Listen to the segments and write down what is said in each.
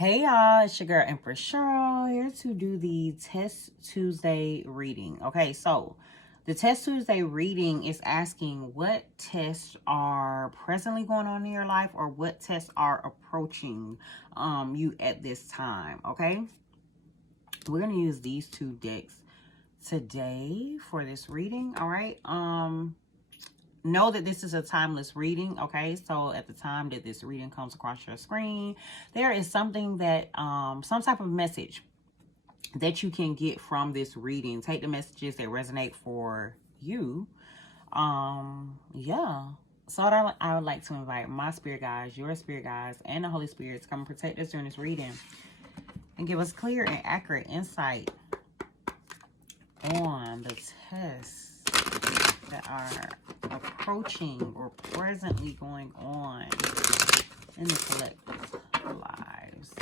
Hey y'all, it's your girl Empress Cheryl here to do the Test Tuesday reading. Okay, so the Test Tuesday reading is asking what tests are presently going on in your life or what tests are approaching you at this time. Okay, we're gonna use these two decks today for this reading. All right, know that this is a timeless reading. Okay, so at the time that this reading comes across your screen, there is something that some type of message that you can get from this reading. Take the messages that resonate for you. Yeah, so I would like to invite my spirit guides, your spirit guides, and the Holy Spirit to come protect us during this reading and give us clear and accurate insight on the tests that are approaching or presently going on in the collective lives.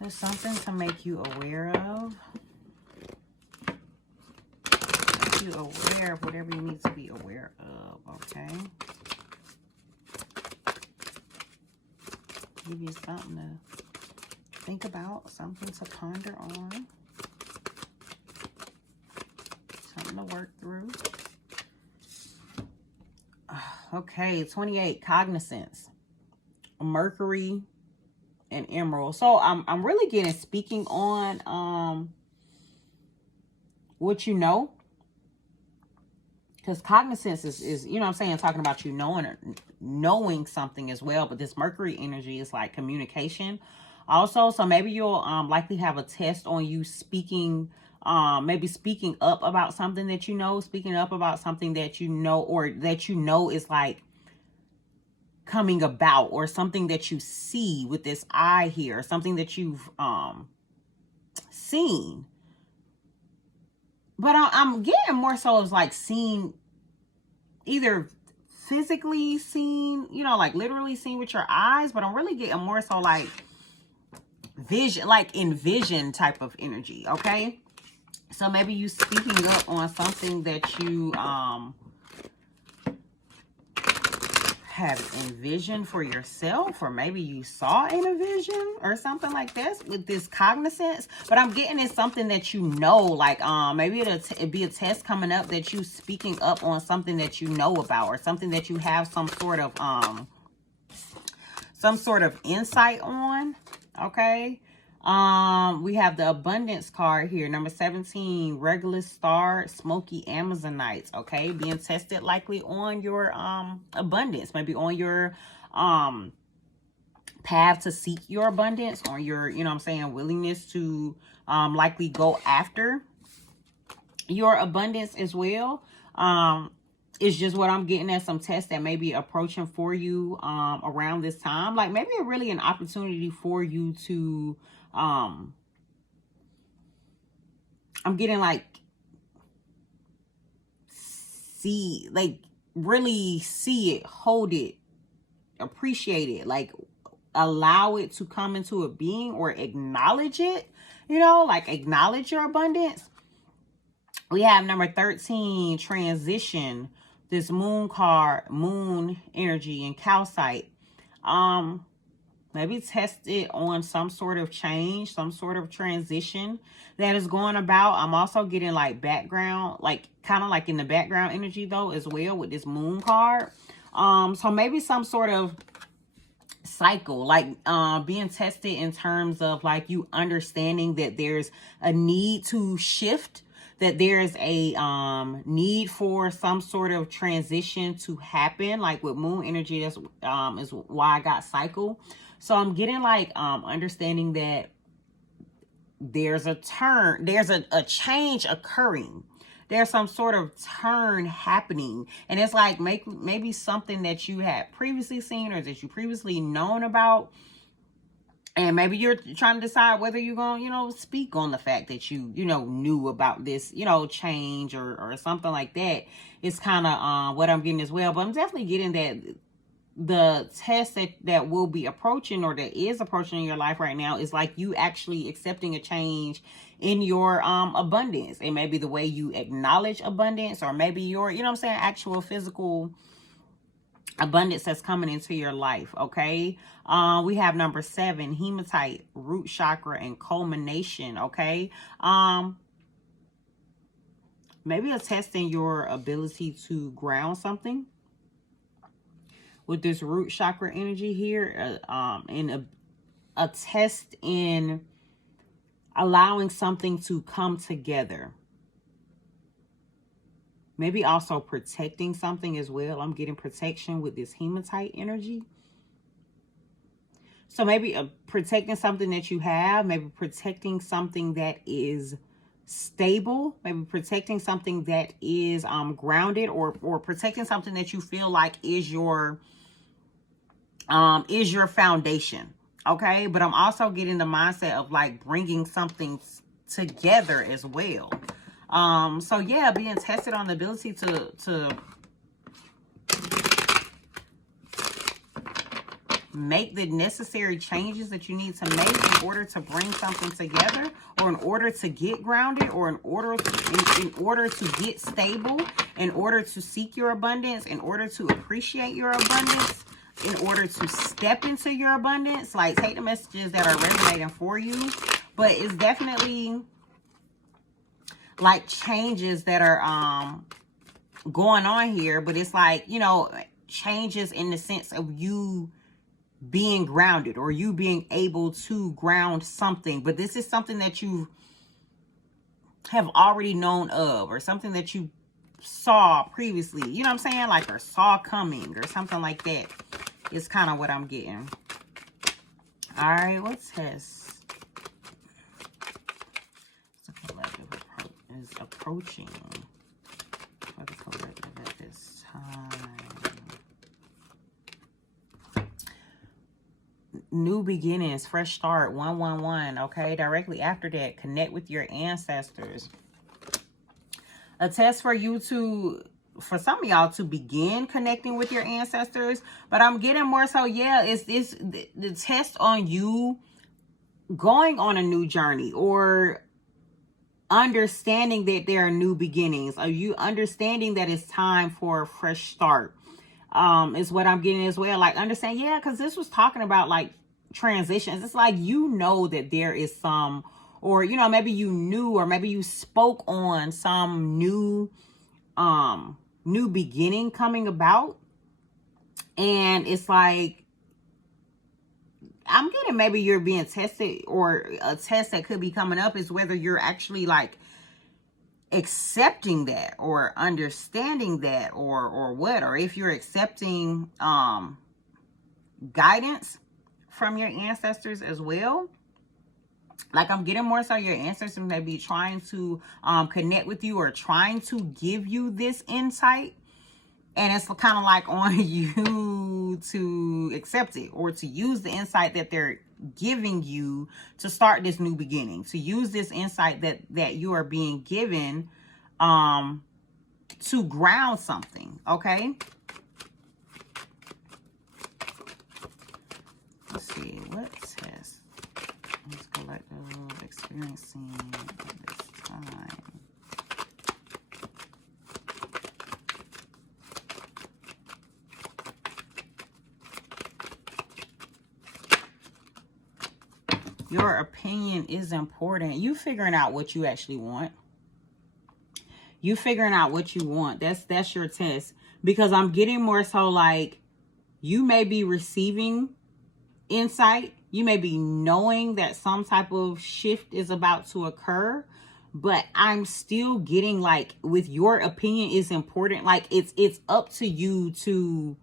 There's something to make you aware of. Make you aware of whatever you need to be aware of, okay? Give you something to think about, something to ponder on. Something to work through. Okay, 28, cognizance, Mercury, and Emerald. So I'm really getting speaking on what you know, because cognizance is you know what I'm saying, talking about you knowing something as well. But this Mercury energy is like communication also. So maybe you'll likely have a test on you speaking, maybe speaking up about something that you know, speaking up about something that you know, or that you know is like coming about, or something that you see with this eye here, something that you've seen. But I'm getting more so as like seen, either physically seen, you know, like literally seen with your eyes, but I'm really getting more so like vision, like envision type of energy. Okay, so maybe you speaking up on something that you have envisioned for yourself, or maybe you saw in a vision or something like this with this cognizance. But I'm getting it's something that you know, like maybe it'd be a test coming up that you speaking up on something that you know about, or something that you have some sort of insight on. Okay, we have the abundance card here, number 17, Regulus star, smoky amazonites. Okay, being tested likely on your abundance, maybe on your path to seek your abundance, or your, you know what I'm saying, willingness to likely go after your abundance as well. It's just what I'm getting at, some tests that may be approaching for you around this time. Like maybe really an opportunity for you to I'm getting like see, like really see it, hold it, appreciate it, like allow it to come into a being, or acknowledge it, you know, like acknowledge your abundance. We have number 13, transition, this moon card, moon energy, and calcite. Maybe test it on some sort of change, some sort of transition that is going about. I'm also getting like background, like kind of like in the background energy though as well with this moon card. So maybe some sort of cycle, like being tested in terms of like you understanding that there's a need to shift, that there's a need for some sort of transition to happen. Like with moon energy, that's is why I got cycle. So I'm getting like understanding that there's a turn, there's a change occurring, there's some sort of turn happening, and it's like maybe something that you had previously seen or that you previously known about. And maybe you're trying to decide whether you're going to, you know, speak on the fact that you know, knew about this, you know, change or something like that. It's kind of what I'm getting as well. But I'm definitely getting that the test that will be approaching, or that is approaching in your life right now, is like you actually accepting a change in your abundance. It may be the way you acknowledge abundance, or maybe your, you know what I'm saying, actual physical abundance that's coming into your life. Okay. We have number 7, hematite, root chakra, and culmination. Okay. Maybe a test in your ability to ground something with this root chakra energy here, and a test in allowing something to come together. Maybe also protecting something as well. I'm getting protection with this hematite energy. So maybe protecting something that you have, maybe protecting something that is stable, maybe protecting something that is grounded, or protecting something that you feel like is your foundation. Okay, but I'm also getting the mindset of like bringing something together as well. So yeah, being tested on the ability to make the necessary changes that you need to make in order to bring something together, or in order to get grounded, or in order to get stable, in order to seek your abundance, in order to appreciate your abundance, in order to step into your abundance. Like, take the messages that are resonating for you. But it's definitely like changes that are going on here, but it's like, you know, changes in the sense of you being grounded, or you being able to ground something. But this is something that you have already known of, or something that you saw previously, you know what I'm saying, like, or saw coming, or something like that. It's kind of what I'm getting. All right, what's this? The collective is approaching for the collective at this time. New beginnings, fresh start, 111. Okay, directly after that, connect with your ancestors. A test for you to, for some of y'all, to begin connecting with your ancestors. But I'm getting more so, yeah, it's this the test on you going on a new journey, or understanding that there are new beginnings. Are you understanding that it's time for a fresh start? Is what I'm getting as well. Like, understand, yeah, because this was talking about like transitions. It's like, you know, that there is some, or, you know, maybe you knew, or maybe you spoke on some new beginning coming about. And it's like, I'm getting maybe you're being tested, or a test that could be coming up is whether you're actually like accepting that, or understanding that, or what, or if you're accepting guidance from your ancestors as well. Like, I'm getting more so your ancestors may be trying to connect with you, or trying to give you this insight, and it's kind of like on you to accept it, or to use the insight that they're giving you to start this new beginning, to use this insight that you are being given to ground something. Okay, let's see, what test is collective experiencing at this time? Your opinion is important. You figuring out what you actually want. You figuring out what you want. That's your test. Because I'm getting more so like, you may be receiving insight. You may be knowing that some type of shift is about to occur. But I'm still getting like, with your opinion is important. Like, it's up to you to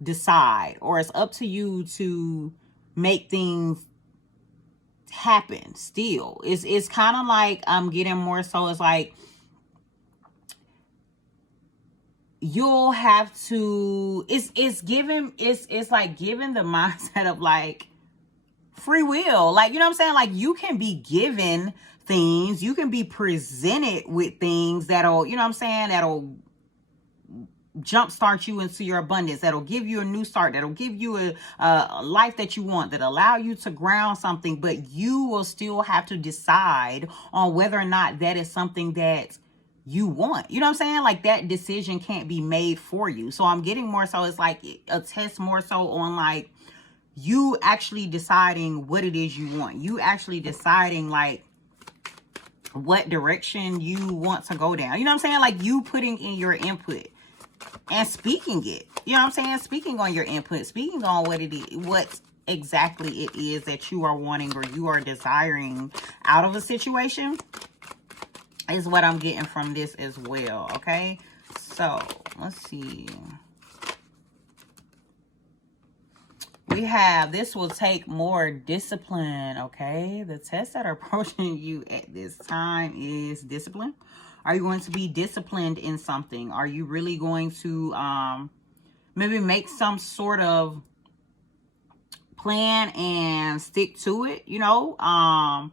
decide, or it's up to you to make things happen. Still, it's kind of like, I'm getting more so, it's like, you'll have to, it's like giving the mindset of like free will. Like, you know what I'm saying, like, you can be given things, you can be presented with things that'll, you know what I'm saying, that'll jumpstart you into your abundance, that'll give you a new start, that'll give you a life that you want, that allow you to ground something. But you will still have to decide on whether or not that is something that you want. You know what I'm saying? Like that decision can't be made for you. So I'm getting more so it's like a test more so on like you actually deciding what it is you want. You actually deciding like what direction you want to go down. You know what I'm saying? Like you putting in your input and speaking it. You know what I'm saying? Speaking on your input, speaking on what it is, what exactly it is that you are wanting or you are desiring out of a situation is what I'm getting from this as well. Okay, so let's see. We have, this will take more discipline, okay? The tests that are approaching you at this time is discipline. Are you going to be disciplined in something? Are you really going to maybe make some sort of plan and stick to it, you know?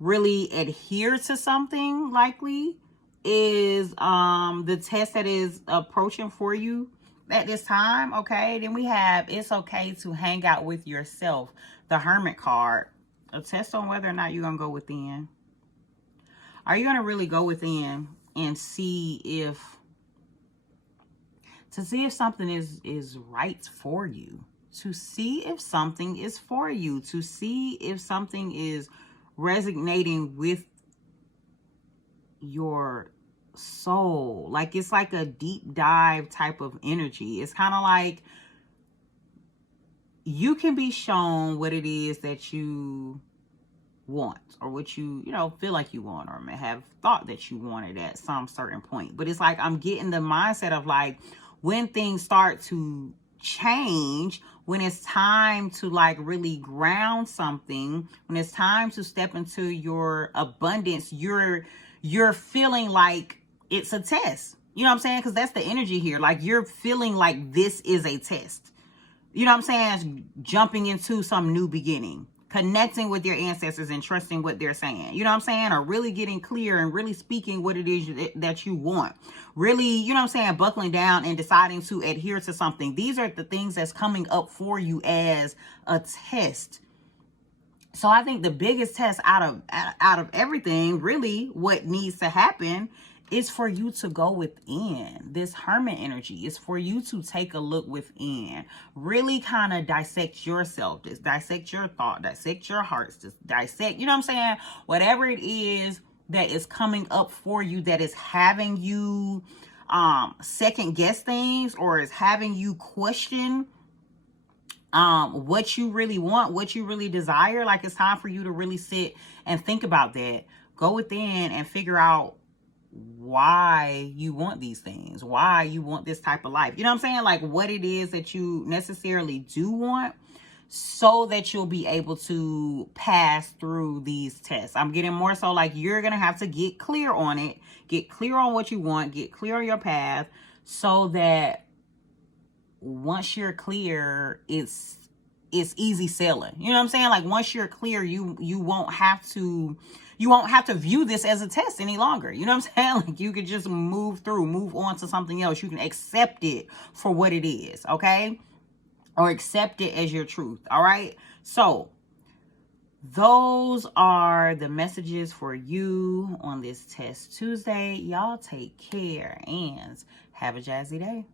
Really adhere to something likely is the test that is approaching for you at this time. Okay, then we have it's okay to hang out with yourself, the Hermit card. A test on whether or not you're gonna go within. Are you gonna really go within and see if something is right for you, to see if something is for you, to see if something is resonating with your soul? Like it's like a deep dive type of energy. It's kind of like you can be shown what it is that you want or what you know feel like you want or may have thought that you wanted at some certain point. But it's like I'm getting the mindset of like when things start to change, when it's time to like really ground something, when it's time to step into your abundance, you're feeling like it's a test. You know what I'm saying? Because that's the energy here. Like you're feeling like this is a test. You know what I'm saying? Jumping into some new beginning, connecting with your ancestors and trusting what they're saying. You know what I'm saying? Or really getting clear and really speaking what it is that you want. Really, you know what I'm saying? Buckling down and deciding to adhere to something. These are the things that's coming up for you as a test. So I think the biggest test out of everything, really what needs to happen is for you to go within. This Hermit energy is for you to take a look within. Really kind of dissect yourself. Just dissect your thought. Dissect your hearts. Just dissect, you know what I'm saying? Whatever it is that is coming up for you that is having you second guess things or is having you question what you really want, what you really desire. Like it's time for you to really sit and think about that. Go within and figure out why you want these things, why you want this type of life. You know what I'm saying? Like what it is that you necessarily do want so that you'll be able to pass through these tests. I'm getting more so like you're going to have to get clear on it, get clear on what you want, get clear on your path so that once you're clear, it's easy sailing. You know what I'm saying? Like once you're clear, you won't have to view this as a test any longer. You know what I'm saying? Like you could just move on to something else. You can accept it for what it is, okay? Or accept it as your truth, all right? So those are the messages for you on this Test Tuesday. Y'all take care and have a jazzy day.